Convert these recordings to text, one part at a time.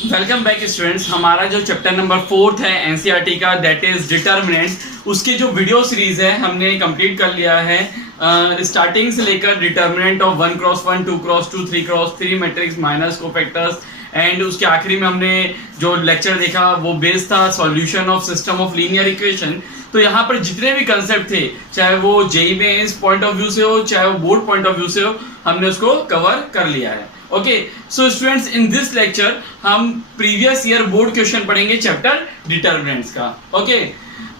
Welcome back students. हमारा जो chapter number 4 है एनसीईआरटी का, दैट इज डिटर्मिनेंट, उसके जो वीडियो सीरीज है हमने कंप्लीट कर लिया है। स्टार्टिंग से लेकर determinant of 1x1, 2x2, 3x3 matrix, minus cofactors, and उसके आखिरी में हमने जो लेक्चर देखा वो बेस था solution of system of linear equation. तो यहाँ पर जितने भी कंसेप्ट थे, चाहे वो JEE mains point of view से हो, चाहे वो बोर्ड पॉइंट ऑफ व्यू से हो, हमने उसको कवर कर लिया है। Okay, so students, in this lecture हम प्रीवियस ईयर बोर्ड क्वेश्चन पढ़ेंगे चैप्टर डिटर्मिनेंट्स का। ओके,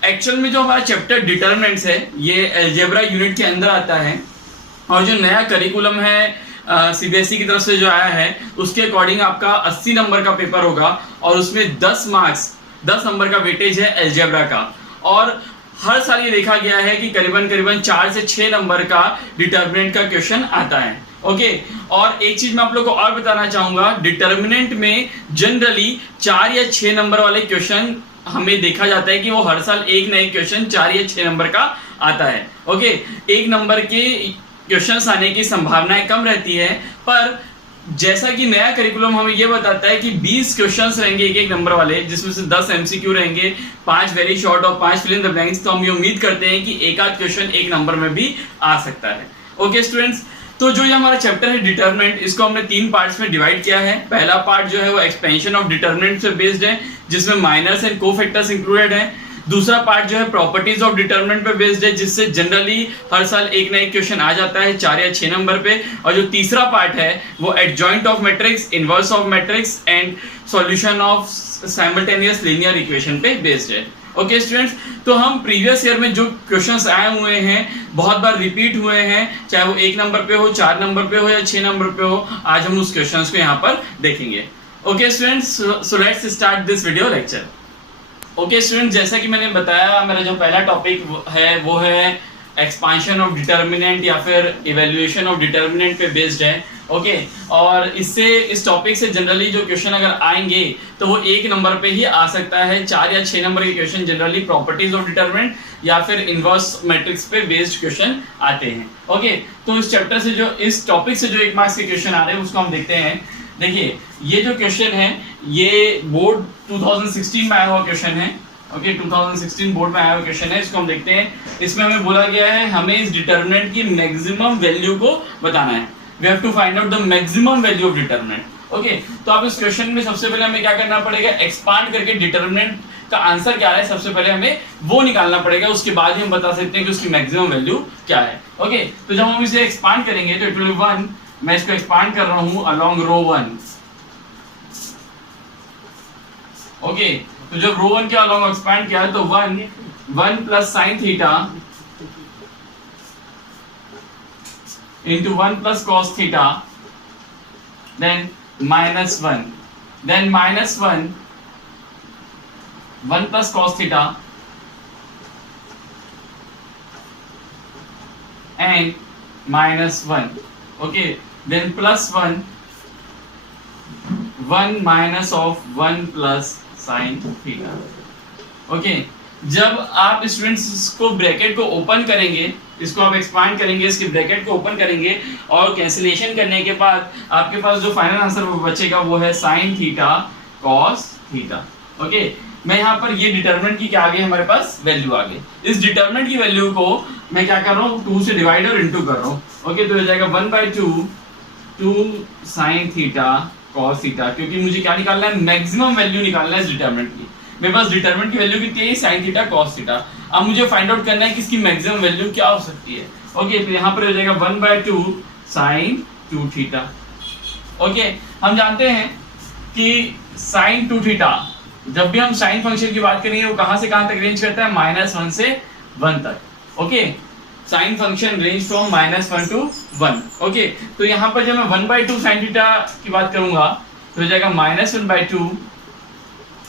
एक्चुअल में जो हमारा चैप्टर डिटर्मिनेंट्स है ये अलजेब्रा यूनिट के अंदर आता है, और जो नया करिकुलम है सीबीएसई की तरफ से जो आया है उसके अकॉर्डिंग आपका 80 नंबर का पेपर होगा, और उसमें 10 मार्क्स 10 नंबर का वेटेज है अलजेब्रा का। और हर साल ये देखा गया है कि करीबन 4 से 6 नंबर का डिटर्मिनेंट का क्वेश्चन आता है। ओके, और एक चीज मैं आप लोग को और बताना चाहूंगा, डिटर्मिनेंट में जनरली 4 या 6 नंबर वाले क्वेश्चन हमें देखा जाता है कि वो हर साल एक ना एक क्वेश्चन 4 या 6 नंबर का आता है। ओके, 1 नंबर के क्वेश्चंस आने की संभावनाएं कम रहती है, पर जैसा कि नया करिकुलम हमें ये बताता है कि 20 क्वेश्चंस रहेंगे एक नंबर वाले, जिसमें से 10 एमसीक्यू रहेंगे, 5 वेरी शॉर्ट और 5 फिल इन द ब्लैंक्स। तो हम ये उम्मीद करते हैं कि एक आध क्वेश्चन 1 नंबर में भी आ सकता है। ओके स्टूडेंट्स, तो जो ये हमारा चैप्टर है डिटर्मिनेंट, इसको हमने 3 पार्ट्स में डिवाइड किया है। पहला पार्ट जो है वो एक्सपेंशन ऑफ डिटर्मिनेंट से बेस्ड है, जिसमें माइनर्स एंड कोफैक्टर्स इंक्लूडेड है। दूसरा पार्ट जो है प्रॉपर्टीज ऑफ डिटर्मिनेंट पे बेस्ड है, जिससे जनरली हर साल एक ना एक क्वेश्चन आ जाता है 4 या 6 नंबर पे। और जो तीसरा पार्ट है वो adjoint of matrix, inverse of matrix and solution of simultaneous linear equation पे बेस्ड है। ओके स्टूडेंट्स, तो हम प्रीवियस ईयर में जो क्वेश्चंस आए हुए हैं बहुत बार रिपीट हुए हैं, चाहे वो 1 नंबर पे हो, 4 नंबर पे हो या 6 नंबर पे हो, आज हम उस क्वेश्चंस को यहाँ पर देखेंगे। Okay students, so let's start this video lecture. Okay student, जैसा कि मैंने बताया, मेरा जो पहला टॉपिक है वो है एक्सपांशन ऑफ डिटर्मिनेंट या फिर इवैल्यूएशन ऑफ डिटर्मिनेंट पे बेस्ड है। ओके, और इस टॉपिक से जनरली जो क्वेश्चन अगर आएंगे तो वो 1 नंबर पे ही आ सकता है। 4 या 6 नंबर के question generally properties of determinant या फिर इनवर्स मैट्रिक्स पे बेस्ड क्वेश्चन आते हैं। ओके, तो इस चैप्टर से जो इस टॉपिक से जो 1 मार्क्स के क्वेश्चन आ रहे हैं उसको हम देखते हैं। देखिए, ये जो क्वेश्चन है ये बोर्ड 2016 में आया हुआ क्वेश्चन है। ओके, 2016 बोर्ड में आया हुआ क्वेश्चन है, इसको हम देखते हैं। इसमें हमें बोला गया है हमें इस डिटर्मिनेंट की मैक्सिमम वैल्यू को बताना है। We have to find out the maximum value of determinant. Okay, तो अब इस क्वेश्चन में सबसे पहले हमें क्या करना पड़ेगा, एक्सपांड करके डिटर्मिनेंट का आंसर क्या है सबसे पहले हमें वो निकालना पड़ेगा, उसके बाद ही हम बता सकते हैं कि उसकी मैक्सिमम वैल्यू क्या है। ओके, तो जब हम इसे एक्सपांड करेंगे तो इट विल बी 1, मैं इसको एक्सपांड कर रहा हूं अलोंग रो 1। ओके, तो जब रो 1 के अलोंग एक्सपांड किया तो 1 plus sine theta into 1 plus cos theta, then minus 1, then minus 1 plus cos theta, and minus 1. Okay, then plus 1 minus of 1 plus sin theta. Okay, जब आप स्टूडेंट्स इसको ब्रैकेट को open करेंगे, इसको आप एक्सपांड करेंगे, इसके ब्रैकेट को ओपन करेंगे और कैंसिलेशन करने के बाद आपके पास जो फाइनल आंसर बचेगा वो है sine theta cos theta. Okay, मैं यहाँ पर ये डिटर्मिनेंट की क्या आ गई हमारे पास वैल्यू आ गई। इस डिटर्मिनेंट की वैल्यू को मैं क्या कर रहा हूँ 2 से डिवाइड और इनटू कर रहा हूँ। ओके, तो हो जाएगा 1/2 साइन थीटा कॉस थीटा, क्योंकि मुझे क्या निकालना है, मैक्सिमम वैल्यू निकालना है इस डिटर्मिनेंट की। मेरे पास डिटरमिनेंट की वैल्यू कितनी है, साइन थीटा कॉस थीटा। अब मुझे फाइंड आउट करना है कि इसकी मैक्सिमम वैल्यू क्या हो सकती है। ओके, तो यहाँ पर हो जाएगा 1/2 साइन 2 थीटा। ओके, हम जानते हैं कि साइन 2 थीटा, जब भी हम साइन फंक्शन की बात करेंगे वो कहां से कहां तक रेंज करता है, -1 से 1 तक। Okay, sine function range from -1 to 1। Okay, तो यहाँ पर जब मैं 1/2 साइन थीटा की बात करूंगा तो हो जाएगा -1/2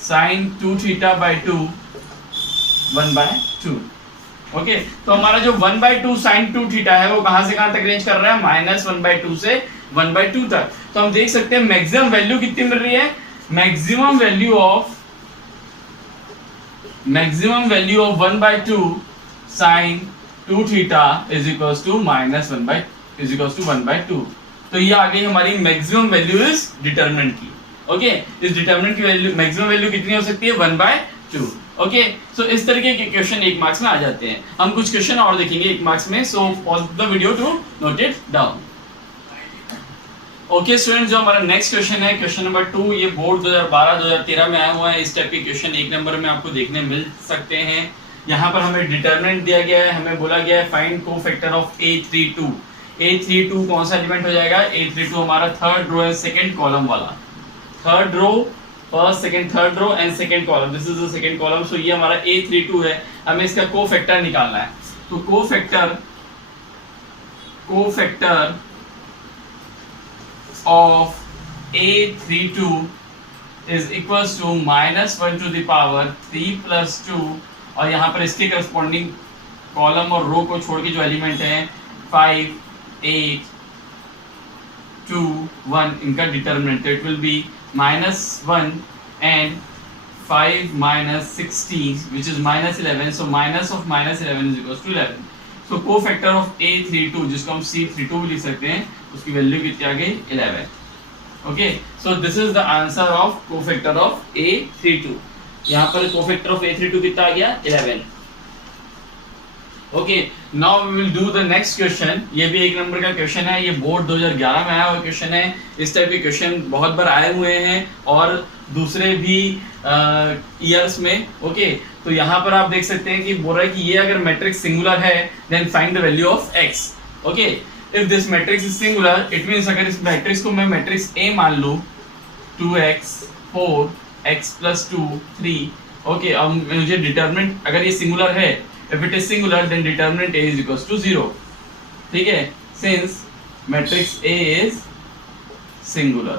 साइन 2 थीटा बाई 2 1/2। ओके, तो हमारा जो 1/2 साइन 2 थीटा है वो कहां से कहां तक रेंज कर रहा है, -1/2 से 1/2 तक। तो हम देख सकते हैं मैक्सिमम वैल्यू कितनी मिल रही है, maximum value of 1/2 sine 2 theta is equals to -1/2। तो ये आ गई हमारी मैक्सिमम वैल्यू इज डिटर्मिनेंट की। ओके, इस डिटरमिनेंट की वैल्यू मैक्सिमम वैल्यू कितनी हो सकती है 1/2। ओके, सो इस तरीके के क्वेश्चन 1 मार्क्स में आ जाते हैं। हम कुछ क्वेश्चन और देखेंगे 1 मार्क्स में, so pause the video to note it down. Okay students, जो हमारा नेक्स्ट क्वेश्चन है क्वेश्चन नंबर 2, ये बोर्ड 2012-2013 में आया हुआ है। इस टाइप के क्वेश्चन 1 नंबर में आपको देखने मिल सकते हैं। यहाँ पर हमें डिटरमिनेंट दिया गया है, हमें बोला गया है find cofactor of A32। A32 कौन सा एलिमेंट हो जाएगा? A32 हमारा third row and second column वाला, third row, first second third row and second column, this is the second column. So ये हमारा A32 है, हमें इसका कोफैक्टर निकालना है। तो cofactor of A32 is equals to -1 to the power 3 plus 2, और यहाँ पर इसके करस्पॉन्डिंग कॉलम और रो को छोड़ के जो एलिमेंट है 5, 8, 2, 1, इनका determinant it will be -1 and 5 minus 16 which is -11, so minus of -11 is equals to 11। तो कोफैक्टर ऑफ A32 जिसको हम C32 भी लिख सकते हैं, उसकी वैल्यू कितनी आ गई 11। Okay, so this is the answer of cofactor of A32। यहाँ पर कोफैक्टर ऑफ A32 कितना आ गया 11। Okay, now we will do the next question. ये भी 1 नंबर का क्वेश्चन है, ये बोर्ड 2011 में आया हुआ क्वेश्चन है। इस टाइप के क्वेश्चन बहुत बार आए हुए हैं और दूसरे भी ईयर्स में। ओके, तो यहाँ पर आप देख सकते हैं कि बोल रहा है कि ये अगर मैट्रिक्स सिंगुलर है then find the value of x। Okay, if this matrix is singular it means अगर इस मैट्रिक्स को मैं मैट्रिक्स A मान लूं 2x 4 x plus 2 3। ओके, अब मुझे डिटरमिनेंट अगर ये सिंगुलर है, if it is singular then determinant A is equals to 0। ठीक है, since matrix A is singular।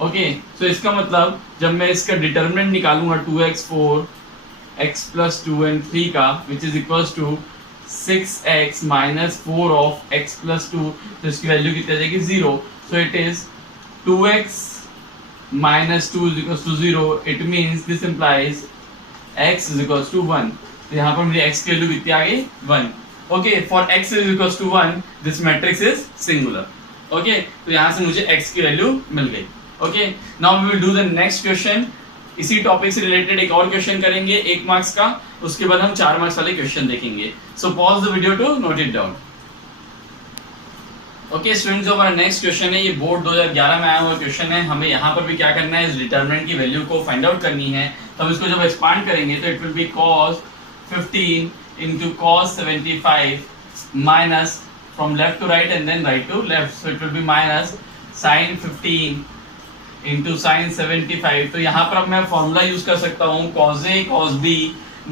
Okay, so इसका मतलब जब मैं इसका डिटरमिनेंट निकालूंगा 2x 4 x plus 2 and 3 का which is equals to 6x minus 4 of x plus 2, तो इसकी वैल्यू कितनी आ जाएगी 0। so it is 2x minus 2 is equals to 0, it means this implies x is equals to 1। तो यहाँ पर मुझे x की वैल्यू कितनी आ गई 1। Okay, for x is equals to 1 this matrix is singular. Okay, तो यहाँ से मुझे x की वैल्यू मिल गई। Okay, now we will do the next question. इसी टॉपिक से रिलेटेड एक और क्वेश्चन करेंगे 1 मार्क्स का, उसके बाद हम 4 मार्क्स वाले क्वेश्चन देखेंगे। So pause the video to note it down. Okay students, जो हमारा नेक्स्ट क्वेश्चन है ये बोर्ड 2011 में आया हुआ क्वेश्चन है। हमें यहाँ पर भी क्या करना है, इस डिटरमिनेंट की वैल्यू को फाइंड आउट करनी है। तो हम इसको जब एक्सपांड करेंगे तो it will B cos 15 into cos 75 minus from left to right and then right to left, so it will be minus sin 15 into sin 75। तो यहाँ पर अब मैं फॉर्मूला यूज कर सकता हूँ cos A cos B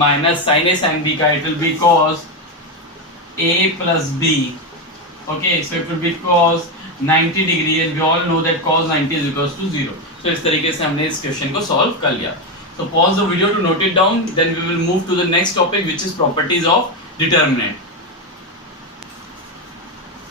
minus sin A sin B का, it will be cos A plus B। okay, so it will be cos 90 degree and we all know that cos 90 is equals to 0। so इस तरीके से हमने इस question को solve कर लिया। So pause the video to note it down, then we will move to the next topic which is properties of determinant।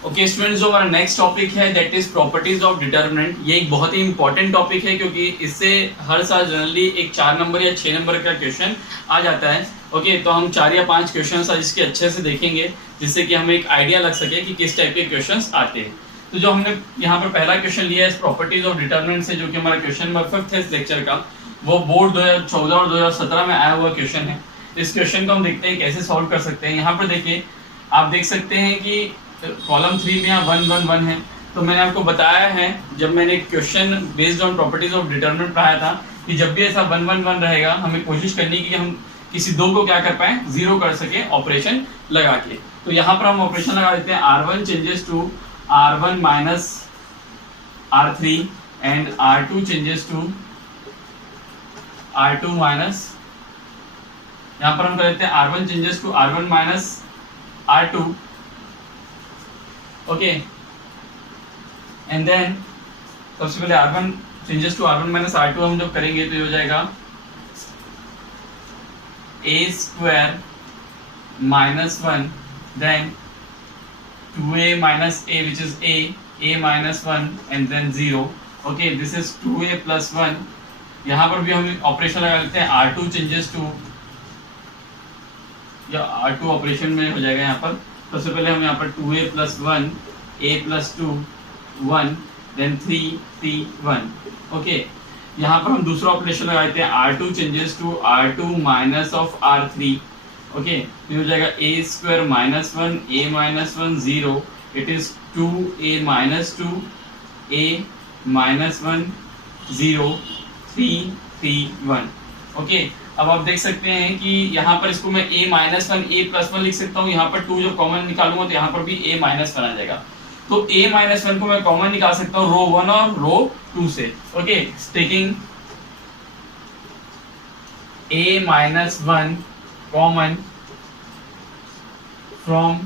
Okay students, जो हमारा next topic है that is properties of determinant। ये एक बहुत ही important topic है क्योंकि इससे हर साल जनरली एक 4 नंबर या 6 नंबर का क्वेश्चन आ जाता है। ओके, तो हम 4 या 5 क्वेश्चन आज इसके अच्छे से देखेंगे जिससे कि हमें एक आइडिया लग सके कि किस टाइप के क्वेश्चन आते हैं। तो जो हमने यहाँ पर पहला क्वेश्चन लिया है इस प्रॉपर्टीज ऑफ डिटरमिनेंट से, जो कि हमारा क्वेश्चन नंबर 5 है इस लेक्चर का, वो बोर्ड 2014 और 2017 में आया हुआ क्वेश्चन है। इस क्वेश्चन को हम देखते हैं कैसे सॉल्व कर सकते हैं। यहाँ पर देखिए, आप देख सकते हैं कि कॉलम 3 में यहाँ 1 1 1 है। तो मैंने आपको बताया है जब मैंने question based on properties of determinant पढ़ाया था कि जब भी ऐसा 1 1 1 रहेगा हमें कोशिश करनी कि हम किसी दो को क्या कर पाए, 0 कर सके ऑपरेशन लगा के। तो यहाँ पर हम ऑपरेशन लगा देते हैं R1 changes to R1 minus R3 and R2 changes to R2 minus, यहाँ पर हम कर देते हैं R1 changes to R1 minus R2। Okay, and then सबसे पहले R1 changes to R1 minus R2 हम जब करेंगे तो ये हो जाएगा a square minus 1 then 2a minus a which is a minus 1 and then 0। Okay, this is 2a plus 1। यहाँ पर भी हम ऑपरेशन लगा लेते हैं R2 चेंजेस टू, या R2 ऑपरेशन में हो जाएगा यहाँ पर। सबसे पहले हम यहाँ पर 2a plus 1 a plus 2 1 then 3 3 1। Okay, यहाँ पर हम दूसरा ऑपरेशन लगाते हैं, R2 changes to R2 minus of R3। Okay, ये हो जाएगा a square minus 1 a minus 1 0, it is 2a minus 2 a minus 1 0 3 3 1। Okay, अब आप देख सकते हैं कि यहाँ पर इसको मैं a माइनस 1 a प्लस 1 लिख सकता हूँ, यहाँ पर 2 जब कॉमन निकालूंगा तो यहाँ पर भी a माइनस 1 आ जाएगा। तो a माइनस 1 को मैं कॉमन निकाल सकता हूँ रो 1 और रो 2 से। Okay, taking a minus 1 common from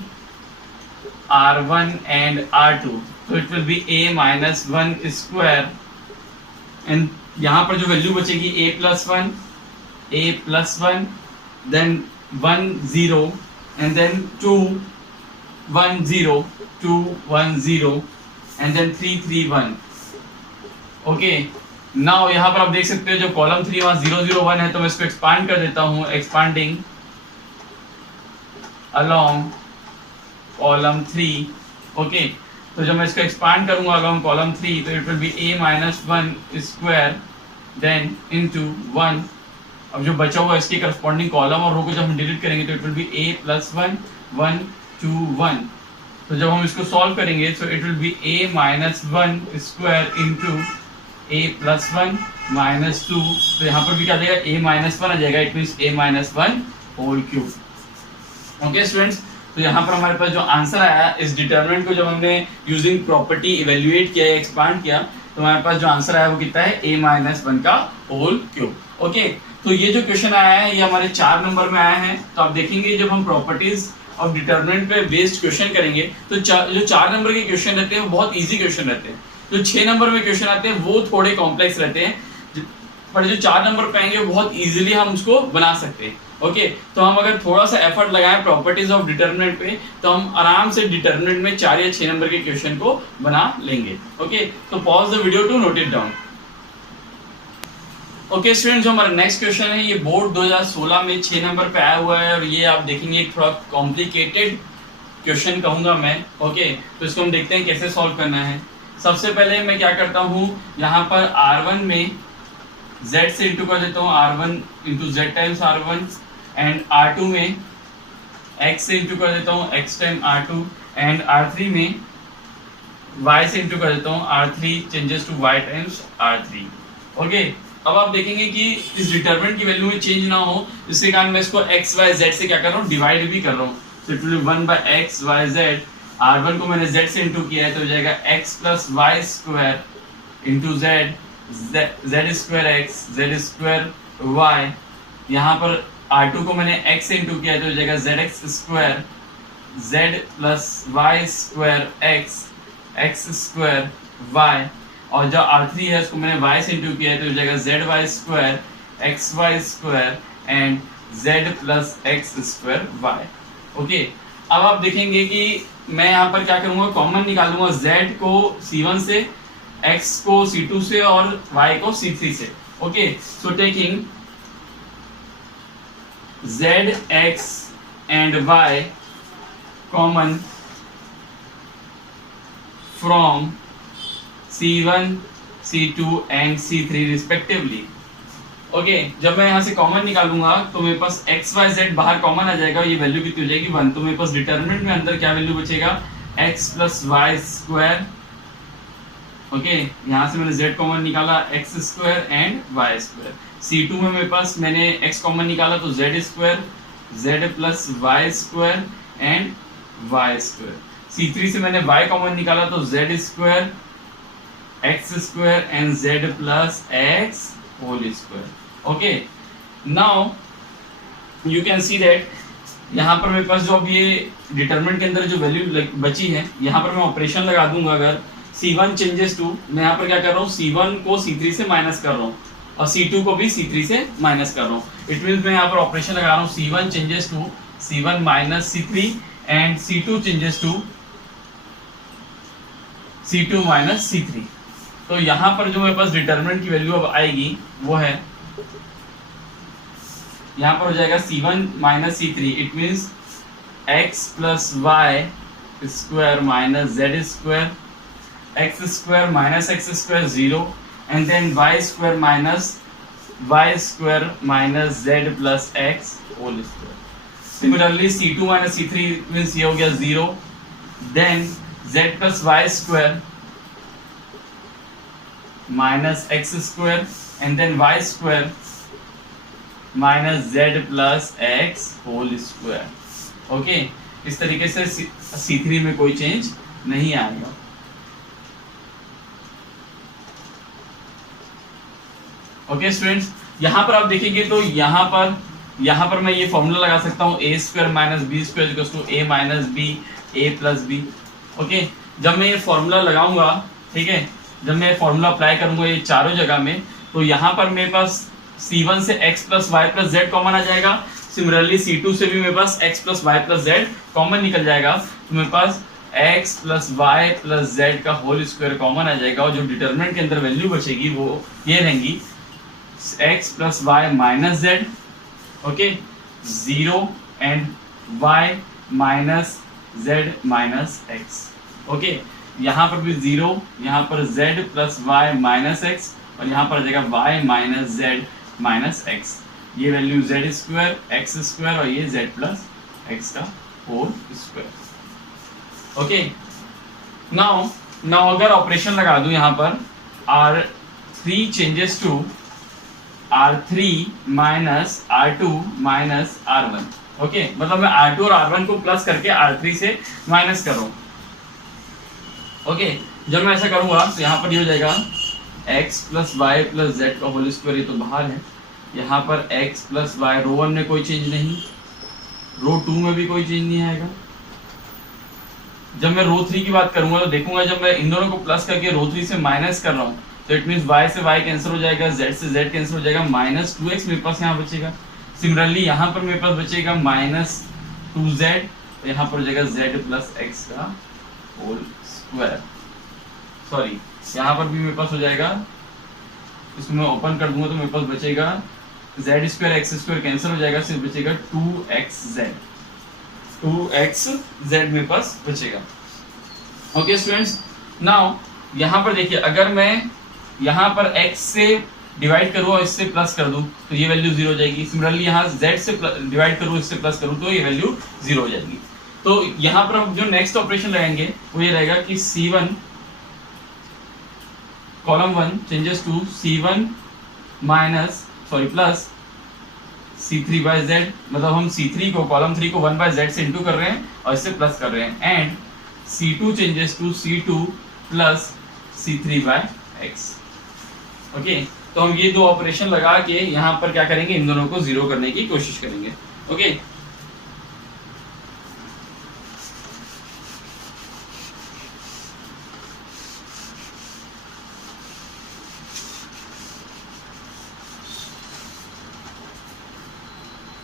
R1 and R2, so it will be a minus 1 square, and यहाँ पर जो वैल्यू बचेगी a plus 1, then 1 0, and then 2 1 0 2 1 0, and then 3 3 1। Okay, now यहाँ पर आप देख सकते हो जो कॉलम 3 वहाँ 0 0 1 है, तो मैं इसको एक्सपांड कर देता हूँ, एक्सपांडिंग along कॉलम 3। ओके, तो जब मैं इसको एक्सपांड करूंगा along कॉलम 3, तो it will be a minus 1 square then into 1। अब जो बचा हुआ इसके करस्पॉन्डिंग कॉलम और रो को जब हम डिलीट करेंगे तो it will be a plus 1 1 2 1। तो जब हम इसको सॉल्व करेंगे तो it will be a minus 1 square into a plus 1 minus 2। तो यहाँ पर भी क्या आ जाएगा, a माइनस 1 आ जाएगा, it means a minus 1 whole cube. Okay students, तो यहाँ पर हमारे पास जो आंसर आया इस डिटरमिनेंट को जब हमने यूजिंग प्रॉपर्टी इवेल्युएट किया, एक्सपांड किया, तो हमारे पास जो आंसर आया वो कितना है, a माइनस 1 का होल क्यूब। ओके, तो ये जो क्वेश्चन आया है ये हमारे 4 नंबर में आया है। तो आप देखेंगे जब हम प्रॉपर्टीज ऑफ डिटरमिनेंट पे बेस्ड क्वेश्चन करेंगे तो जो 4 नंबर के क्वेश्चन रहते हैं वो बहुत ईजी क्वेश्चन रहते हैं। जो 6 नंबर में क्वेश्चन आते हैं वो थोड़े कॉम्प्लेक्स रहते हैं, पर जो 4 नंबर पे आएंगे वो बहुत इजीली हम उसको बना सकते हैं। ओके, तो हम अगर थोड़ा सा एफर्ट लगाएं प्रॉपर्टीज ऑफ डिटरमिनेंट पे तो हम आराम से डिटरमिनेंट में 4 या 6 नंबर के क्वेश्चन को बना लेंगे। ओके, तो pause the video to note it down. Okay students, जो हमारा नेक्स्ट क्वेश्चन है ये बोर्ड 2016 में 6 नंबर पे आया हुआ है और ये आप देखेंगे एक थोड़ा कॉम्प्लिकेटेड क्वेश्चन कहूंगा मैं। ओके, तो इसको हम देखते हैं कैसे सॉल्व करना है। सबसे पहले मैं क्या करता हूँ, यहाँ पर R1 में Z से इंटू कर देता हूँ, R1 into Z times R1, and R2 में X से इंटू कर देता हूँ, X time R2, and R3 में Y से इंटू कर देता हूँ, R3 changes to Y times R3। Okay, अब आप देखेंगे कि इस डिटरमिनेंट की वैल्यू में चेंज ना हो, इसके कारण मैं इसको x y z से क्या कर रहा हूँ, डिवाइड भी कर रहा हूँ। तो it will be 1 by x y z, R1 को मैंने z से इंटू किया है तो हो जाएगा x plus y square into z square x z square y। यहाँ पर R2 को मैंने x से इंटू किया है तो हो जाएगा zx square z plus y square x square y, और जो R3 है उसको मैंने y से इंटू किया है तो हो जाएगा zy square xy square and z प्लस x स्क्वायर y। ओके, अब आप देखेंगे कि मैं यहाँ पर क्या करूँगा, कॉमन निकालूंगा z को C1 से, x को C2 से और y को C3 से। Okay, so taking z x and y common from C1, C2 and C3 respectively. Okay, जब मैं यहाँ से कॉमन निकालूंगा तो मेरे पास x y z बाहर कॉमन आ जाएगा, ये वैल्यू कितनी हो जाएगी 1। तो मेरे पास डिटरमिनेंट में अंदर क्या वैल्यू बचेगा, x plus y square. Okay, यहाँ से मैंने z कॉमन निकाला, x square and y square. C2 में मेरे पास मैंने x कॉमन निकाला तो z square z plus y square and y square. C3 से मैंने y कॉमन निकाला तो z square x square and z प्लस x whole square. Okay, now you can see that यहाँ पर मेरे पास जो अब ये डिटरमिनेंट के अंदर जो वैल्यू बची है, यहाँ पर मैं ऑपरेशन लगा दूंगा। अगर C1 चेंजेस टू, मैं यहाँ पर क्या कर रहा हूँ, C1 को C3 से माइनस कर रहा हूँ और C2 को भी C3 से माइनस कर रहा हूँ। इट मीन्स मैं यहाँ पर ऑपरेशन लगा रहा हूँ C1 changes to C1 minus C3 and C2 changes to C2 minus C3। तो यहाँ पर जो मेरे पास डिटरमिनेंट की वैल्यू अब आएगी वो है, यहाँ पर हो जाएगा C1 माइनस C3, इट means x plus y square minus z square x square minus x square 0 and then y square minus z plus x whole square. Similarly C2 minus C3 means ये हो गया 0, then z plus y square minus x square and then y square minus z plus x whole square. Okay, इस तरीके से C3 में कोई change नहीं आएगा। ओके स्टूडेंट्स, यहाँ पर आप देखेंगे तो यहाँ पर मैं ये फॉर्मूला लगा सकता हूँ a square minus b square equals to a minus b a plus b. Okay, जब मैं ये फॉर्मूला लगाऊंगा, ठीक है, जब मैं फॉर्मूला अप्लाई करूंगा ये चारों जगह में, तो यहाँ पर मेरे पास C1 से x plus y plus z common आ जाएगा। सिमिलरली C2 से भी मेरे पास x plus y plus z common निकल जाएगा, तो मेरे पास x plus y plus z का होल स्क्वायर कॉमन आ जाएगा। और जो डिटरमिनेंट के अंदर वैल्यू बचेगी वो ये रहेंगी x plus y minus z, okay, 0 and y minus z minus x. Okay, यहाँ पर भी 0, यहाँ पर z plus y minus x और यहाँ पर आ जाएगा y minus z minus x. ये value z square x square और ये z प्लस एक्स का होल स्क्वायर। ओके, नाउ अगर ऑपरेशन लगा दूं यहाँ पर R3 changes to R3 minus R2 minus R1। Okay, मतलब मैं R2 और R1 को प्लस करके R3 से माइनस कर रहा हूँ। ओके, जब मैं ऐसा करूंगा तो यहाँ पर ये हो जाएगा x plus y plus z का होल स्क्वायर, ये तो बाहर है। यहाँ पर x प्लस वाई, रो 1 में कोई चेंज नहीं, रो 2 में भी कोई चेंज नहीं आएगा। जब मैं रो 3 की बात करूंगा तो देखूंगा जब मैं इन दोनों को प्लस करके रो 3 से माइनस कर रहा हूँ तो इट मीन्स y से y कैंसिल हो जाएगा, z से z कैंसिल हो जाएगा, माइनस 2x मेरे पास यहाँ बचेगा। सिमिलरली यहाँ पर मेरे पास बचेगा माइनस 2z, यहाँ पर हो जाएगा z प्लस एक्स का होल स्क्वायर। सॉरी, यहाँ पर भी मेरे पास हो जाएगा, इसमें ओपन कर दूंगा तो मेरे पास बचेगा z square x square cancel हो जाएगा, सिर्फ बचेगा 2xz मेरे पास बचेगा। ओके स्टूडेंट्स, नाउ यहाँ पर देखिए, अगर मैं यहाँ पर x से डिवाइड करूँ और इससे प्लस कर दूं तो ये वैल्यू 0 हो जाएगी। सिमिलरली यहाँ z से डिवाइड करूँ इससे प्लस करूँ तो ये वैल्यू 0 हो जाएगी। तो यहाँ पर हम जो नेक्स्ट ऑपरेशन लगाएंगे वो ये रहेगा कि C1 column 1 changes to C1 plus C3 by z, मतलब हम C3 को कॉलम 3 को 1 बाय z से इंटू कर रहे हैं और इससे प्लस कर रहे हैं, and C2 changes to C2 plus C3 by x। Okay, तो हम ये दो ऑपरेशन लगा के यहाँ पर क्या करेंगे, इन दोनों को जीरो करने की कोशिश करेंगे। ओके,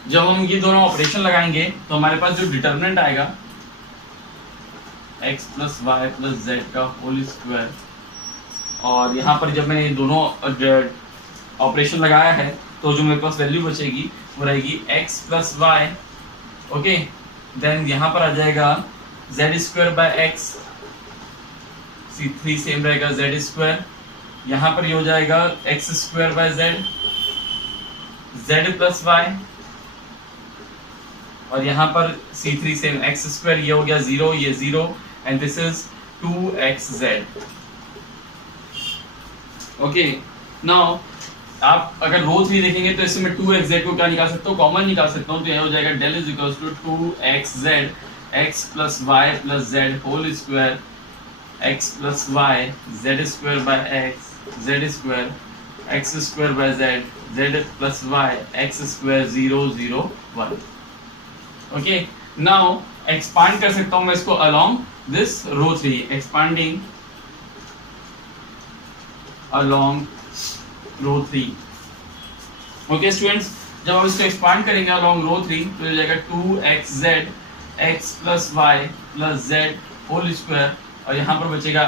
जब हम ये दोनों ऑपरेशन लगाएंगे तो हमारे पास जो डिटरमिनेंट आएगा x plus y plus z का होल स्क्वायर, और यहाँ पर जब मैंने ये दोनों ऑपरेशन लगाया है तो जो मेरे पास वैल्यू बचेगी वो रहेगी x plus y. Okay, then यहाँ पर आ जाएगा z square by x, C3 same रहेगा जेड स्क्वायर, यहाँ पर ये हो जाएगा x square by z, z plus y, और यहाँ पर C3 सेम एक्स स्क्वायर, ये हो गया 0, ये 0, and this is 2xz। Okay, now आप अगर रो 3 देखेंगे तो इससे मैं 2xz को क्या निकाल सकता हूँ, कॉमन निकाल सकता हूँ, तो यह हो जाएगा del is equals to 2xz x plus y plus z whole square, x plus y z square by x z square, x square by z z plus y x square 0 0 1। Okay, now expand कर सकता हूं मैं इसको along this row 3, expanding along row 3। Okay students, जब हम इसको expand करेंगे along row 3 तो ये जाएगा 2xz x plus y plus z whole square, और यहाँ पर बचेगा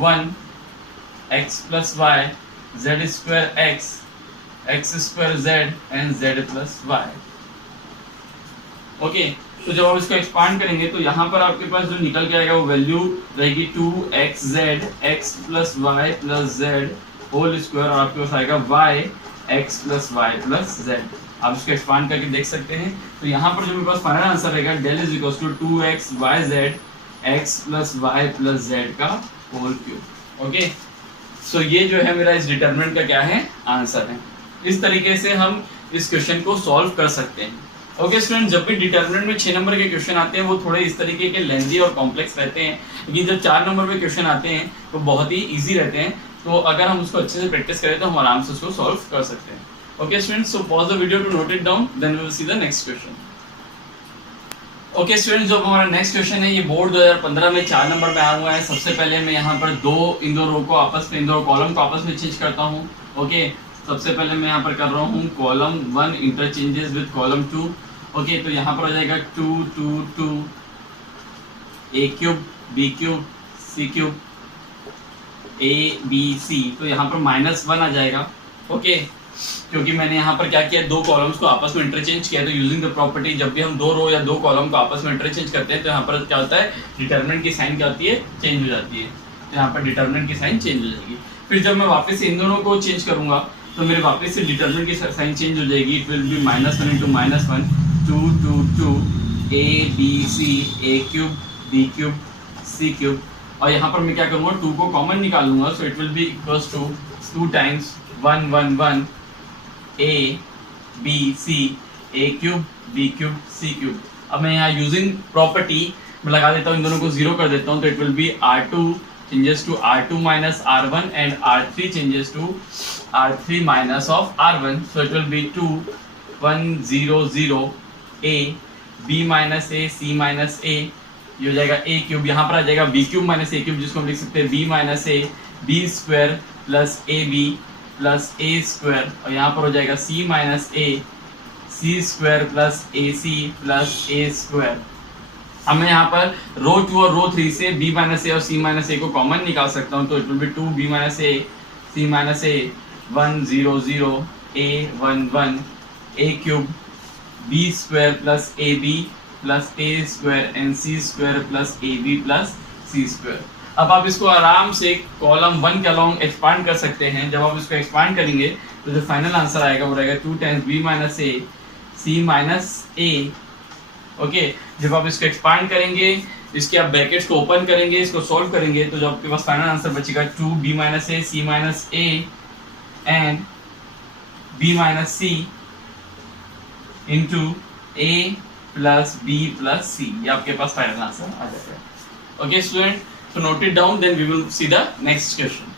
1x plus y z square x square z and z plus y. Okay, तो जब आप इसको एक्सपांड करेंगे तो यहाँ पर आपके पास जो निकल के आएगा वो वैल्यू रहेगी 2xz x plus y plus z whole square, और आपके पास आएगा y x plus y plus z. आप इसको एक्सपांड करके देख सकते हैं। तो यहाँ पर जो मेरे पास फाइनल आंसर रहेगा del is equal to 2xyz x plus y plus z का होल क्यूब। ओके, सो ये जो है मेरा इस डिटरमिनेंट का क्या है आंसर है। इस तरीके से हम इस क्वेश्चन को सॉल्व कर सकते हैं। ओके स्टूडेंट, जब भी डिटरमिनेंट में 6 नंबर के क्वेश्चन आते हैं वो थोड़े इस तरीके के लेंथी और कॉम्प्लेक्स रहते हैं, लेकिन जब 4 नंबर पे क्वेश्चन आते हैं वो बहुत ही इजी रहते हैं। तो अगर हम उसको अच्छे से प्रैक्टिस करें तो हम आराम से उसको सॉल्व कर सकते हैं। Okay students, so pause the video to note it down, then we will see the next question. Okay students, जो हमारा नेक्स्ट क्वेश्चन है ये बोर्ड 2015 में 4 नंबर पे आया हुआ है। सबसे पहले मैं यहाँ पर इन दो रो को आपस में, इन दो कॉलम को आपस में चेंज करता हूँ। ओके, सबसे पहले मैं यहाँ पर कर रहा हूँ column 1 interchanges with column 2। Okay, तो यहाँ पर हो जाएगा 2 2 2 a cube b cube c cube a b c। तो यहाँ पर -1 आ जाएगा। ओके, क्योंकि मैंने यहाँ पर क्या किया, दो कॉलम्स को आपस में इंटरचेंज किया। तो यूजिंग द प्रॉपर्टी, जब भी हम दो रो या दो कॉलम को आपस में इंटरचेंज करते हैं तो यहाँ पर क्या होता है, डिटरमिनेंट की साइन क्या होती है, चेंज हो जाती है। तो यहाँ पर डिटरमिनेंट की साइन चेंज हो जाएगी। फिर जब मैं वापस से इन दोनों को चेंज करूंगा तो मेरे वापस से डिटरमिनेंट की साइन चेंज हो जाएगी। It will be -1 into -1 2 2 2 a b c a cube b cube c cube. और यहाँ पर मैं क्या करूँगा, 2 को कॉमन निकालूंगा। So it will be equals to 2 times 1 1 1 a b c a cube b cube c cube. अब मैं यहाँ यूजिंग प्रॉपर्टी में लगा देता हूँ, इन दोनों को 0 कर देता हूँ। तो it will B r2 changes to r2 minus r1 and r3 changes to r3 minus of r1. So it will be 2 1 0 0 a b minus a c minus a, ये हो जाएगा a क्यूब। यहाँ पर आ जाएगा b cube minus a cube, जिसको हम लिख सकते हैं b minus a b square plus a b plus a square. और यहाँ पर हो जाएगा c minus a c square plus a c plus a square. अब मैं यहाँ पर रो 2 और रो 3 से b माइनस ए और c माइनस ए को कॉमन निकाल सकता हूँ। तो it will be 2 b minus a c minus a 1 0 0 a 1 1 a cube b square plus a b plus a square and c square plus a b plus c square. अब आप इसको आराम से कॉलम 1 के अलोंग एक्सपांड कर सकते हैं। जब आप इसको एक्सपांड करेंगे तो जो फाइनल आंसर आएगा वो रहेगा 2 times b minus a c minus a। Okay, जब आप इसको एक्सपांड करेंगे, इसके आप ब्रैकेट्स को ओपन करेंगे, इसको सॉल्व करेंगे, तो जब आपके पास फाइनल आंसर बचेगा 2 b minus a c minus a and b minus c into a plus b plus c। ये आपके पास फाइनल आंसर आ जाएगा। Okay student, so note it down, then we will see the next question.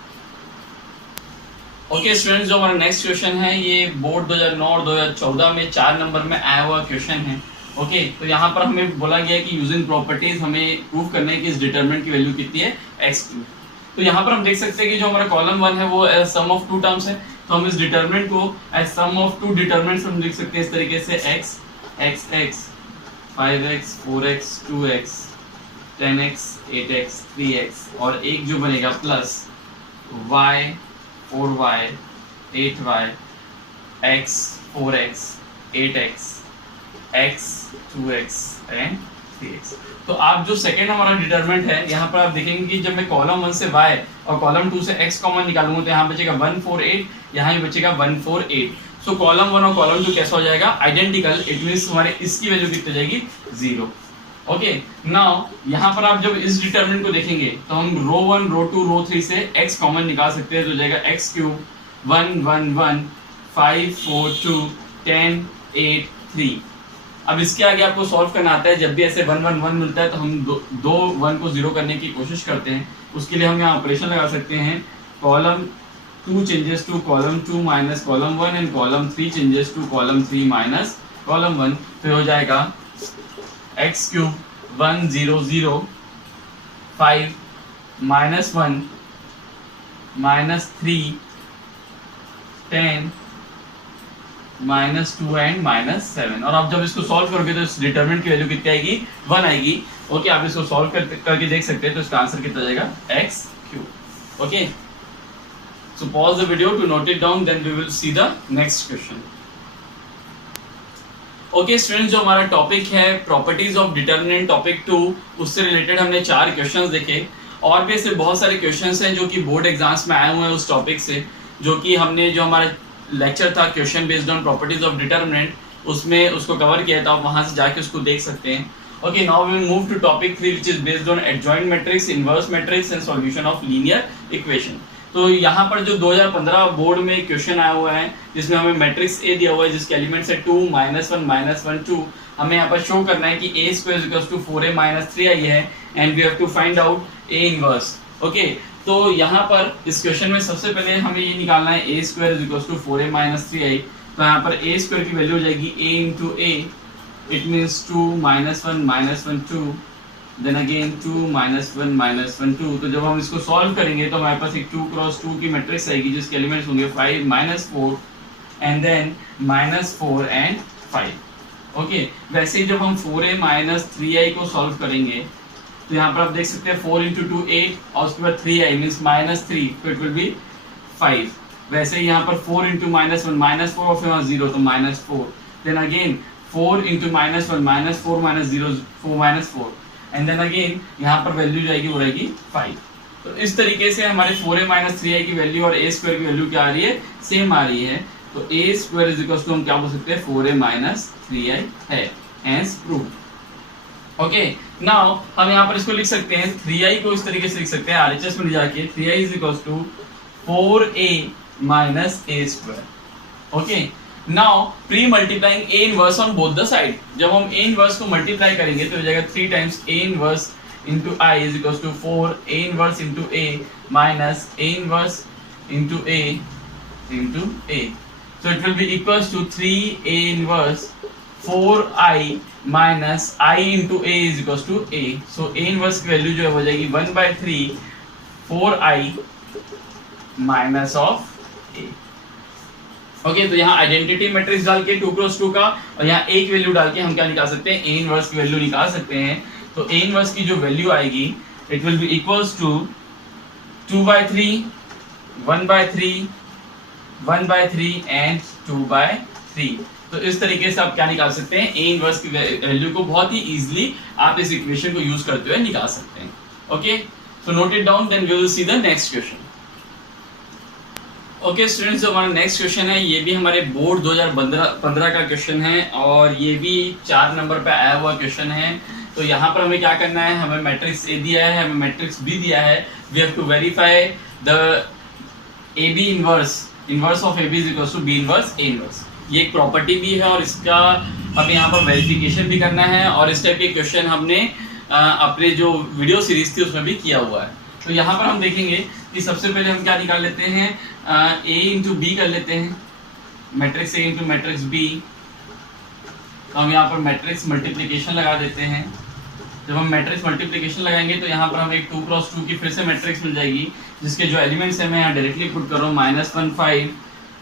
Okay students, जो हमारा next question है ये board 2009 और 2014 में 4 number में आया हुआ क्वेश्चन है। ओके, तो यहाँ पर हमें बोला गया है कि यूजिंग प्रॉपर्टीज हमें प्रूव करना है कि इस डिटरमिनेंट की वैल्यू कितनी है, x क्यूब। तो यहाँ पर हम देख सकते हैं कि जो हमारा कॉलम 1 है वो एज सम ऑफ 2 टर्म्स है। तो हम इस डिटरमिनेंट को एज सम ऑफ 2 डिटरमिनेंट्स हम लिख सकते हैं इस तरीके से x x x 5x 4x 2x 10x 8x 3x, और एक जो बनेगा plus y 4y 8y x 4x 8x x 2x and 3x। तो आप जो सेकेंड हमारा डिटरमिनेंट है, यहाँ पर आप देखेंगे कि जब मैं कॉलम 1 से y और कॉलम 2 से x कॉमन निकालूंगा तो यहाँ बचेगा 1 4 8, यहाँ भी बचेगा 1 4 8। सो कॉलम 1 और कॉलम 2 कैसा हो जाएगा, आइडेंटिकल। इट मींस हमारे इसकी वैल्यू कितनी जाएगी, 0। ओके, नाउ यहाँ पर आप जब इस डिटरमिनेंट को देखेंगे तो हम रो 1 रो 2 रो 3 से x कॉमन निकाल सकते हैं। तो जाएगा x क्यूब 1 1 1 5 4 2 10 8 3। अब इसके आगे आपको सॉल्व करना आता है। जब भी ऐसे 1 1 1 मिलता है तो हम दो 1 को 0 करने की कोशिश करते हैं। उसके लिए हम यहाँ ऑपरेशन लगा सकते हैं, column 2 changes to column 2 minus column 1 and column 3 changes to column 3 minus column 1। तो हो जाएगा x cube 1 0 0 5 minus 1 minus 3 10 -2 and -7। और आप जब इसको सॉल्व करोगे तो इस डिटरमिनेंट की वैल्यू कितनी आएगी, 1 आएगी। ओके, आप इसको सॉल्व करके देख सकते हैं। तो इसका आंसर कितना जाएगा, x cube. Okay, so pause the video to note it down, then we will see the next question. Okay students, जो हमारा टॉपिक है प्रॉपर्टीज ऑफ डिटरमिनेंट टॉपिक 2, उससे रिलेटेड हमने 4 क्वेश्चंस देखे और भी ऐसे बहुत सारे क्वेश्चंस हैं जो कि बोर्ड एग्जाम्स में आए हुए हैं उस टॉपिक से, जो कि हमने जो हमारा लेक्चर था question based on properties of determinant, उसमें उसको कवर किया था। आप वहां से जाके उसको देख सकते हैं। Okay, now we will move to topic 3 which is based on adjoint matrix, inverse matrix and solution of linear equation. तो यहाँ पर जो 2015 बोर्ड में क्वेश्चन आया हुआ है जिसमें हमें मैट्रिक्स ए दिया हुआ है जिसके एलिमेंट्स है 2 -1 -1 2, हमें यहाँ पर शो करना है कि a square is equal to 4a - 3i है and we have to find out a inverse. Okay, तो यहाँ पर इस क्वेश्चन में सबसे पहले हमें ये निकालना है a square is equal to 4a - 3i। तो यहाँ पर a स्क्वायर की वैल्यू हो जाएगी a into a, it means 2 -1 -1 2, then again 2 -1 -1 2। तो जब हम इसको सॉल्व करेंगे तो हमारे पास एक 2 क्रॉस 2 की मैट्रिक्स आएगी जिसके एलिमेंट्स होंगे 5 -4 एंड देन -4 एंड 5। ओके, वैसे ही जब हम 4a - 3i को सॉल्व करेंगे तो यहाँ पर आप देख सकते हैं 4 × 2 8 और उसके बाद 3i मीन्स -3, तो इट विल बी 5। वैसे ही यहाँ पर 4 × -1 -4 और फिर वहाँ 0 तो -4, then again 4 × -1 -4 -0 4 -4 and then again यहाँ पर वैल्यू जाएगी वो रहेगी 5। तो इस तरीके से हमारे 4a - 3i की वैल्यू और a स्क्वायर की वैल्यू क्या आ रही है, सेम आ रही है। तो a square is equal to हम क्या बोल सकते हैं 4a - 3i है, हेंस प्रूव। ओके, नाउ हम यहाँ पर इसको लिख सकते हैं 3i को इस तरीके से लिख सकते हैं RHS में जाके 3i is equal to 4a - a square. Okay, now pre multiplying a inverse on both the side, जब हम a इनवर्स को मल्टीप्लाई करेंगे तो हो जाएगा 3 times a inverse into I is equals to 4 a inverse into a minus a inverse into a into a. So it will be equals to 3 a inverse 4i minus I into a is equals to a. So a inverse की value जो है हो जाएगी 1/3 4i minus of a. Okay, तो यहाँ identity matrix डाल के 2 cross 2 का और यहाँ एक वैल्यू डाल के हम क्या निकाल सकते हैं, a इनवर्स की वैल्यू निकाल सकते हैं। तो a इनवर्स की जो वैल्यू आएगी it will be equals to 2/3 1/3 1/3 and 2/3। तो इस तरीके से आप क्या निकाल सकते हैं, a इनवर्स की वैल्यू को बहुत ही इजीली आप इस इक्वेशन को यूज करते हुए निकाल सकते हैं। Okay, so note it down, then we will see the next question. Okay students, जो हमारा नेक्स्ट क्वेश्चन है ये भी हमारे बोर्ड 2015 का क्वेश्चन है और ये भी 4 नंबर पे आया हुआ क्वेश्चन है। तो यहाँ पर हमें क्या करना है, हमें मैट्रिक्स ए दिया है, हमें मैट्रिक्स बी दिया है, we have to verify the a b inverse of a b is equal to b inverse a inverse. ये एक प्रॉपर्टी भी है और इसका हमें यहाँ पर वेरिफिकेशन भी करना है और इस टाइप के क्वेश्चन हमने अपने जो वीडियो सीरीज थी उसमें भी किया हुआ है। तो यहाँ पर हम देखेंगे कि सबसे पहले हम क्या निकाल लेते हैं, a इंटू बी कर लेते हैं, matrix a into matrix b. तो हम यहाँ पर मैट्रिक्स मल्टीप्लिकेशन लगा देते हैं। जब हम मैट्रिक्स मल्टीप्लिकेशन लगाएंगे तो यहाँ पर हमें एक 2 क्रॉस 2 की फिर से मैट्रिक्स मिल जाएगी जिसके जो एलिमेंट्स है मैं यहाँ डायरेक्टली पुट कर रहा हूँ -1 5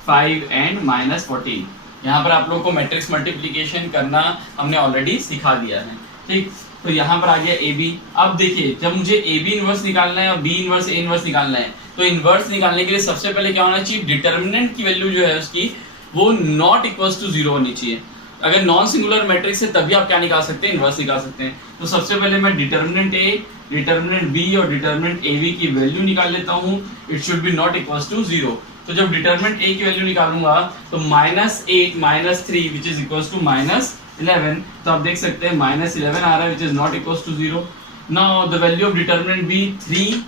5 एंड -14। यहाँ पर आप लोगों को मैट्रिक्स मल्टीप्लिकेशन करना हमने ऑलरेडी सिखा दिया है, ठीक। तो यहाँ पर आ गया ए बी। अब देखिए जब मुझे ए बी इनवर्स निकालना है और बी इनवर्स ए इनवर्स निकालना है तो इनवर्स निकालने के लिए सबसे पहले क्या होना चाहिए, डिटर्मिनेंट की वैल्यू जो है उसकी वो नॉट इक्वल्स टू 0 होनी चाहिए। अगर नॉन सिंगुलर मैट्रिक्स है तभी आप क्या निकाल सकते हैं, इनवर्स निकाल सकते हैं। तो सबसे पहले मैं डिटर्मिनेंट ए, डिटर्मिनेंट बी और डिटर्मिनेंट ए बी की वैल्यू निकाल लेता हूँ। It should be not equals to 0। तो जब डिटर्मिनेंट ए की वैल्यू निकालूंगा तो -8 - 3 विच इज इक्वल्स टू -11। तो आप देख सकते हैं -11 आ रहा है which is not equals to 0। Now the value of determinant b 3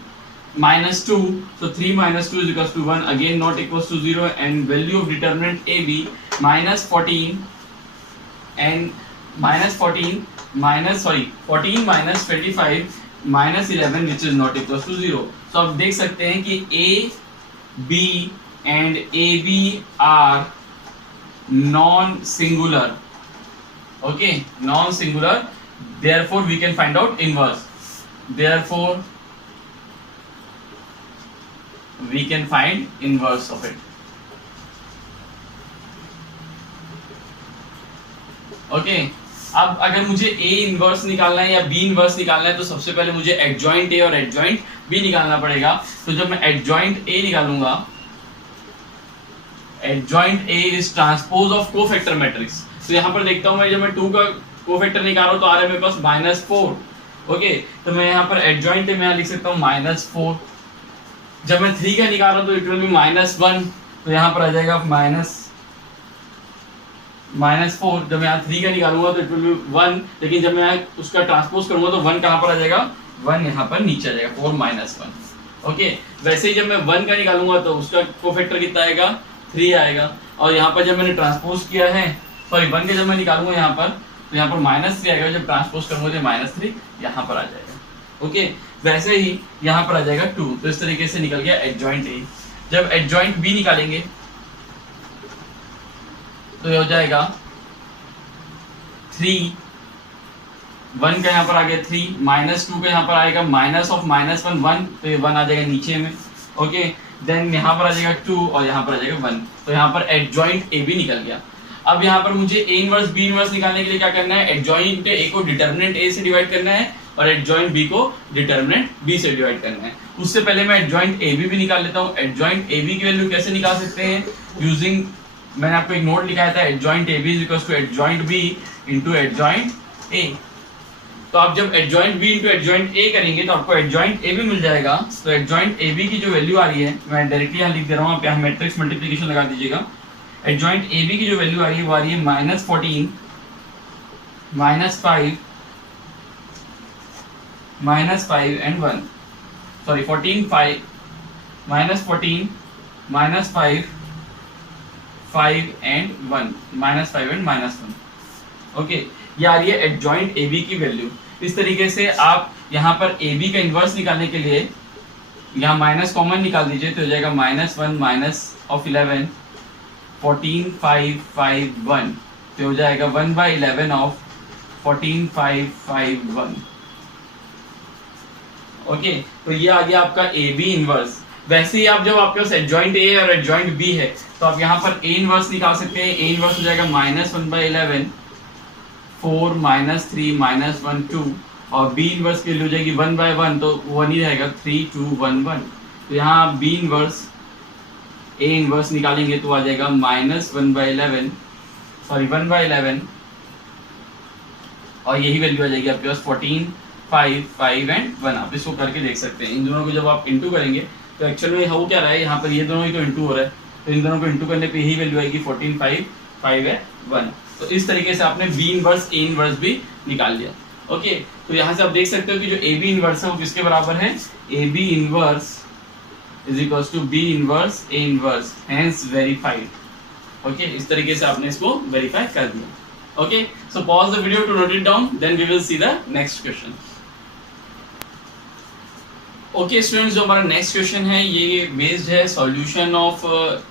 -2, so 3 - 2 is equals to 1, again not equals to 0, and value of determinant AB -14 and -14 14 minus 25 -11 which is not equals to 0। so आप देख सकते हैं कि A, B and AB are non-singular, okay, non-singular, therefore we can find out inverse, therefore we can find inverse of it। Okay, अब अगर मुझे A inverse निकालना है या B इनवर्स निकालना है तो सबसे पहले मुझे एडजॉइंट A और एडजॉइंट B निकालना पड़ेगा। तो जब मैं एडजॉइंट A निकालूंगा, adjoint A is transpose of cofactor matrix. तो यहाँ पर देखता हूँ मैं, जब मैं 2 का कोफैक्टर निकाल रहा हूँ तो आ रहा है मेरे पास -4। ओके, तो मैं यहाँ पर एडजॉइंट है, मैं यहाँ लिख सकता हूँ -4। जब मैं 3 का निकाल रहा हूँ तो इट विल बी -1, तो यहाँ पर आ जाएगा -4। जब मैं यहाँ 3 का निकालूंगा तो इट विल बी 1, लेकिन जब मैं उसका ट्रांसपोज करूंगा तो 1 कहाँ पर आ जाएगा, 1 यहाँ पर नीचे आ जाएगा, 4 -1। ओके, वैसे ही जब मैं 1 का निकालूंगा तो उसका कोफैक्टर कितना आएगा, 3 आएगा। और यहाँ पर जब मैंने ट्रांसपोज किया है, सॉरी 1 का जब मैं निकालूंगा यहाँ पर, तो यहाँ पर -3 आएगा, जब ट्रांसपोज करूंगा तो -3 यहाँ पर आ जाएगा। ओके, वैसे ही यहाँ पर आ जाएगा 2। तो इस तरीके से निकल गया एडजॉइंट ए। जब एडजॉइंट बी निकालेंगे तो ये हो जाएगा 3, 1 का यहाँ पर आ गया 3, -2 का यहाँ पर आएगा -1 1, तो ये 1 आ जाएगा नीचे में। ओके, देन यहाँ पर आ जाएगा 2 और यहाँ पर आ जाएगा 1, तो यहाँ पर एडजॉइंट ए भी निकल गया। अब यहाँ पर मुझे ए इनवर्स बी इनवर्स निकालने के लिए क्या करना है, एडजॉइंट ए को डिटर्मिनेंट ए से डिवाइड करना है और एडजॉइंट बी को डिटर्मिनेंट बी से डिवाइड करना है। उससे पहले मैं एडजॉइंट ए बी भी निकाल लेता हूँ। एडजॉइंट ए बी की वैल्यू कैसे निकाल सकते हैं, यूजिंग, मैंने आपको एक नोट लिखाया था, adjoint a b is equal to adjoint b into adjoint a. तो आप जब adjoint b into adjoint a करेंगे तो आपको एडजॉइंट ए बी मिल जाएगा। तो एडजॉइंट ए बी की जो वैल्यू आ रही है, मैं डायरेक्टली यहाँ लिख दे रहा हूँ, आप यहाँ मैट्रिक्स मल्टीप्लिकेशन लगा दीजिएगा। एडजॉइंट ए बी की जो वैल्यू आ रही है वो आ रही है -14 -5 and 1, sorry 14 5 -14 -5 5 and 1, -5 and -1। Okay, ये आ रही है एडजॉइंट ए बी की वैल्यू। इस तरीके से आप यहाँ पर ए बी का इन्वर्स निकालने के लिए यहाँ माइनस कॉमन निकाल दीजिए, तो हो जाएगा -1 -11 14 5 5 1, तो हो जाएगा 1/11 ऑफ 14 5 5 1। ओके, तो ये आ गया आपका ए बी इनवर्स। वैसे ही आप जब आपके पास एडजॉइंट ए और एडजॉइंट बी है तो आप यहाँ पर ए इनवर्स निकाल सकते हैं। ए इनवर्स हो जाएगा -1/11 4 -3 -1 2, और बी इनवर्स की हो जाएगी 1/1, तो 1 ही रहेगा, 3 2 1 1। तो यहाँ आप बी इनवर्स ए इनवर्स निकालेंगे तो आ जाएगा -1/11, सॉरी 1/11, और यही वैल्यू आ जाएगी आपके पास 14 5 5 एंड 1। आप इसको करके देख सकते हैं। इन दोनों को जब आप इंटू करेंगे तो एक्चुअल में हो क्या रहा है, यहाँ पर ये दोनों ही तो इंटू हो रहा है, तो इन दोनों को इंटू करने पे यही वैल्यू आएगी 14 5 5 है 1। तो इस तरीके से आपने बी इनवर्स ए इनवर्स भी निकाल लिया। ओके, तो यहाँ से आप देख सकते हो कि जो ए बी इनवर्स है वो किसके बराबर है, a b inverse is equals to b inverse a inverse, hence verified. Okay, इस तरीके से आपने इसको वेरीफाई कर दिया। Okay, so pause the video to note it down, then we will see the next question. Okay students, जो हमारा next question है ये बेस्ड है सॉल्यूशन ऑफ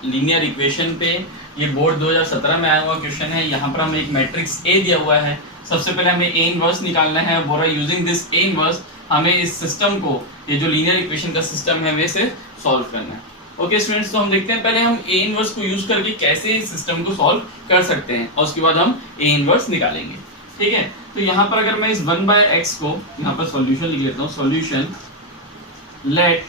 लीनियर इक्वेशन पे। ये बोर्ड 2017 में आया हुआ क्वेश्चन है। यहाँ पर हमें एक मैट्रिक्स ए दिया हुआ है। सबसे पहले हमें ए इनवर्स निकालना है। बोरा यूजिंग दिस ए इनवर्स हमें इस सिस्टम को, ये जो लीनियर इक्वेशन का सिस्टम है वैसे सॉल्व करना है। ओके स्टूडेंट्स, तो हम देखते हैं पहले हम ए इनवर्स को यूज करके कैसे इस सिस्टम को सॉल्व कर सकते हैं, और उसके बाद हम ए इनवर्स निकालेंगे। ठीक है, तो यहाँ पर अगर मैं इस 1/x को यहाँ पर सॉल्यूशन लिख लेता हूँ, सॉल्यूशन लेट,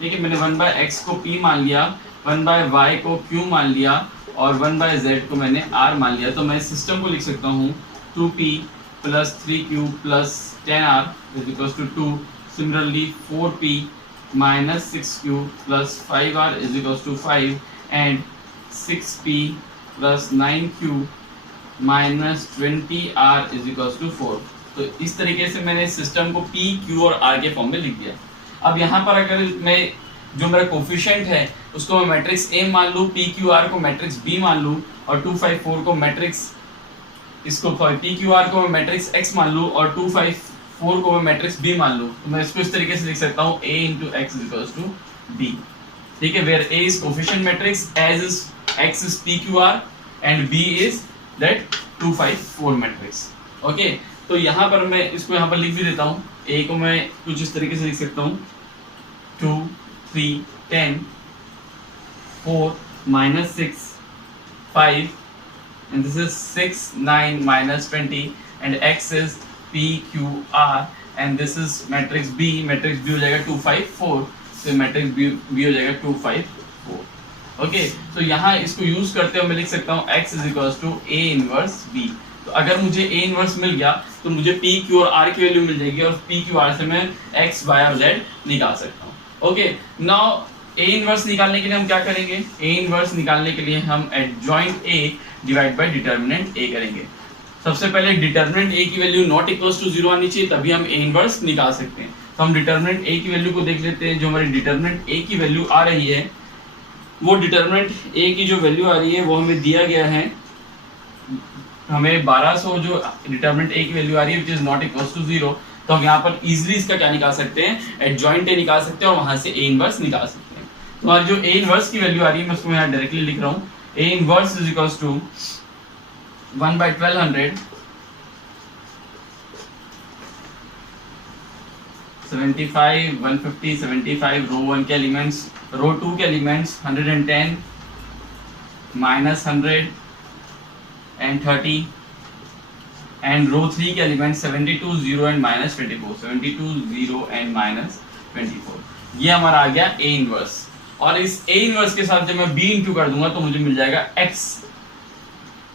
ठीक है, मैंने 1/x को p मान लिया, 1/y को q मान लिया और 1/z को मैंने r मान लिया। तो मैं इस सिस्टम को लिख सकता हूँ 2p + 3q + 10r = 2। Similarly 4p - 6q + 5r = 5 and 6p + 9q - 20r = 4। तो इस तरीके से मैंने सिस्टम को p, q और r के फॉर्म में लिख दिया। अब यहाँ पर अगर मैं जो मेरा कोफिशिएंट है उसको मैं मैट्रिक्स A मान लूँ, PQR को मैट्रिक्स B मान लूँ, और 2 5 4 को मैट्रिक्स, इसको PQR को मैं मैट्रिक्स X मान लूँ और 2 5 4 को मैं मैट्रिक्स B मान लूँ, तो मैं इसको इस तरीके से लिख सकता हूँ A × X = B। ठीक है, where A is coefficient matrix, as is X is PQR and B is that 2 5 4 matrix. Okay, तो यहाँ पर मैं इसको यहाँ पर लिख भी देता हूँ। A को मैं कुछ इस तरीके से लिख सकता हूँ 2 3 10 4 -6 5 and this is 6 9 -20 and X is PQR and this is matrix B हो जाएगा 2 5 4, तो मैट्रिक्स B हो जाएगा 2 5 4। ओके, तो यहाँ इसको यूज करते हुए मैं लिख सकता हूँ x is equal to a inverse b। तो अगर मुझे a इनवर्स मिल गया तो मुझे p q और r की वैल्यू मिल जाएगी और p q r से मैं x y और z निकाल सकता हूँ। ओके, नाउ a इनवर्स निकालने के लिए हम क्या करेंगे? a इनवर्स निकालने के लिए हम adjoint a divide by determinant a करेंगे। सबसे पहले डिटर्मिनेंट a की वैल्यू नॉट इक्वल्स टू 0 आनी चाहिए, तभी हम a इनवर्स निकाल सकते हैं। तो हम डिटर्मिनेंट a की वैल्यू को देख लेते हैं। जो हमारी डिटर्मिनेंट a की वैल्यू आ रही है, वो डिटर्मिनेंट a की जो वैल्यू आ रही है वो हमें दिया गया है, हमें 1200 जो डिटर्मिनेंट a की वैल्यू आ रही है which is not equals to 0। तो हम यहाँ पर इजीली इसका क्या निकाल सकते हैं? एडजॉइंट a निकाल सकते हैं और वहां से a इनवर्स निकाल सकते हैं। तो हमारी जो a इनवर्स की वैल्यू आ रही है मैं उसको यहाँ डायरेक्टली लिख रहा हूँ। a inverse is equals to 1/1200 75 150 75 row 1 के एलिमेंट्स, रो 2 के elements 110 minus 100 and 30 and row 3 के elements 72 0 and minus 24 72 0 and minus 24। ये हमारा आ गया a इनवर्स। और इस a इनवर्स के साथ जब मैं b इंटू कर दूंगा तो मुझे मिल जाएगा x।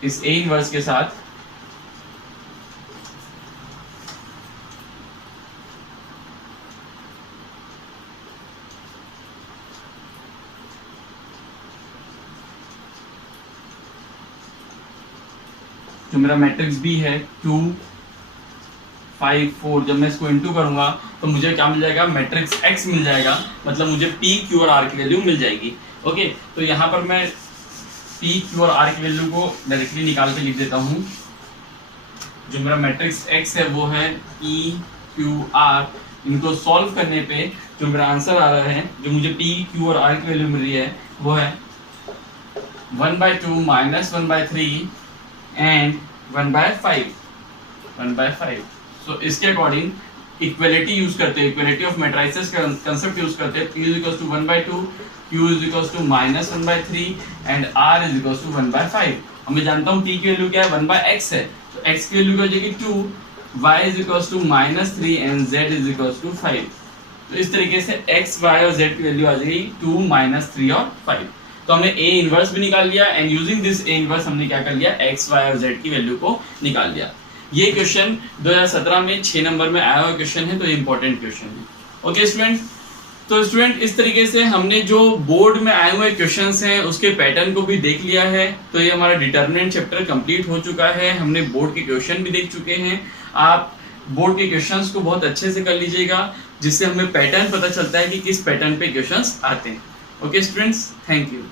इस a इनवर्स के साथ जो मेरा मैट्रिक्स B है 2 5 4, जब मैं इसको इंटू करूंगा तो मुझे क्या मिल जाएगा? मैट्रिक्स X मिल जाएगा, मतलब मुझे P Q और R की वैल्यू मिल जाएगी। ओके, तो यहाँ पर मैं P Q और R की वैल्यू को डायरेक्टली निकाल के लिख देता हूँ। जो मेरा मैट्रिक्स X है वो है P Q R। इनको सॉल्व करने पे जो मेरा आंसर आ रहा है, जो मुझे P Q और R की वैल्यू मिल रही है, वो है 1/2 माइनस 1/3 एंड 1/5। सो इसके अकॉर्डिंग इक्वलिटी यूज करते हैं, इक्वलिटी ऑफ मैट्रिसेस का कंसेप्ट यूज करते हैं। P is equals to 1/2, Q is equals to minus 1/3 and R is equals to 1/5। अब मैं जानता हूँ P की वैल्यू क्या है? 1/x है, तो x की वैल्यू क्या हो जाएगी? 2, y is equals to -3 and z is equals to 5। तो इस तरीके से x, y और z की वैल्यू आ जाएगी 2, -3 और 5। तो हमने a इनवर्स भी निकाल लिया and using this a inverse हमने क्या कर लिया? x, y और z की वैल्यू को निकाल लिया। ये क्वेश्चन 2017 में 6 नंबर में आया हुआ क्वेश्चन है, तो ये इंपॉर्टेंट क्वेश्चन है। ओके स्टूडेंट, तो स्टूडेंट इस तरीके से हमने जो बोर्ड में आए हुए क्वेश्चंस हैं उसके पैटर्न को भी देख लिया है। तो ये हमारा डिटर्मिनेंट चैप्टर कंप्लीट हो चुका है, हमने बोर्ड के क्वेश्चन भी देख चुके हैं। आप बोर्ड के क्वेश्चंस को बहुत अच्छे से कर लीजिएगा, जिससे हमें पैटर्न पता चलता है कि किस पैटर्न पे क्वेश्चंस आते हैं। Okay students, thank you.